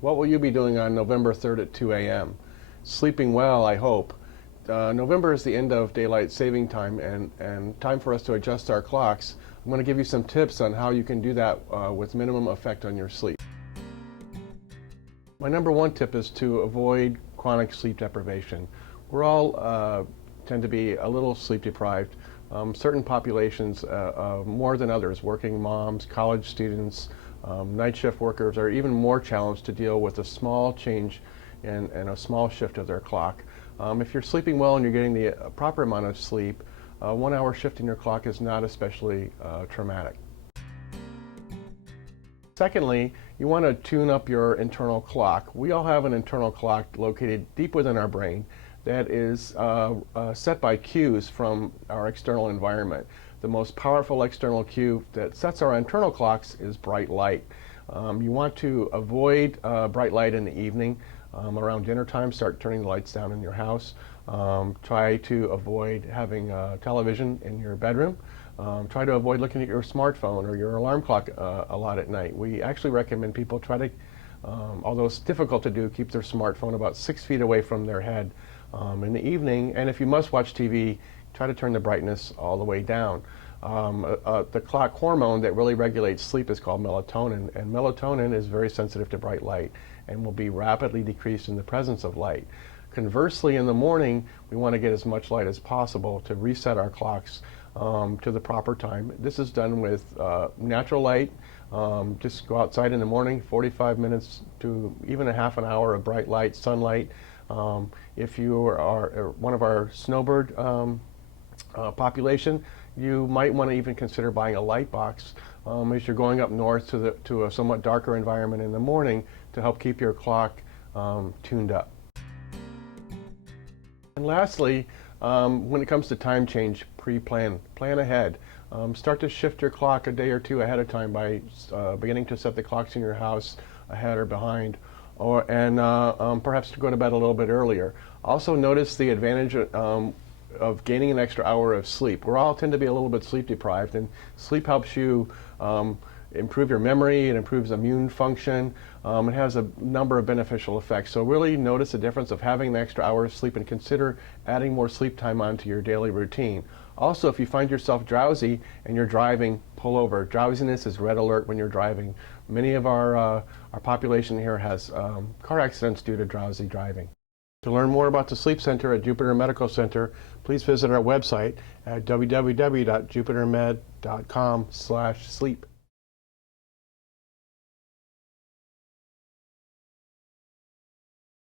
What will you be doing on November 3rd at 2 a.m.? Sleeping well, I hope. November is the end of daylight saving time and time for us to adjust our clocks. I'm going to give you some tips on how you can do that with minimum effect on your sleep. My number one tip is to avoid chronic sleep deprivation. We're all tend to be a little sleep deprived. Certain populations more than others, working moms, college students, night shift workers are even more challenged to deal with a small change and a small shift of their clock. If you're sleeping well and you're getting the proper amount of sleep, 1 hour shift in your clock is not especially traumatic. Secondly, you want to tune up your internal clock. We all have an internal clock located deep within our brain that is set by cues from our external environment. The most powerful external cue that sets our internal clocks is bright light. You want to avoid bright light in the evening. Around dinner time, start turning the lights down in your house. Try to avoid having television in your bedroom. Try to avoid looking at your smartphone or your alarm clock a lot at night. We actually recommend people try to, although it's difficult to do, keep their smartphone about 6 feet away from their head in the evening. And if you must watch TV, try to turn the brightness all the way down. The clock hormone that really regulates sleep is called melatonin, and melatonin is very sensitive to bright light and will be rapidly decreased in the presence of light. Conversely, in the morning, we want to get as much light as possible to reset our clocks to the proper time. This is done with natural light. Just go outside in the morning, 45 minutes to even a half an hour of bright light, sunlight. If you are one of our snowbird population, you might want to even consider buying a light box as you're going up north to a somewhat darker environment in the morning to help keep your clock tuned up. And lastly, when it comes to time change, plan ahead. Start to shift your clock a day or two ahead of time by beginning to set the clocks in your house ahead or behind, and perhaps to go to bed a little bit earlier. Also notice the advantage of gaining an extra hour of sleep. We all tend to be a little bit sleep deprived, and sleep helps you improve your memory, it improves immune function, it has a number of beneficial effects. So really notice the difference of having an extra hour of sleep and consider adding more sleep time onto your daily routine. Also, if you find yourself drowsy and you're driving, pull over. Drowsiness is red alert when you're driving. Many of our population here has car accidents due to drowsy driving. To learn more about the Sleep Center at Jupiter Medical Center, please visit our website at www.jupitermed.com/sleep.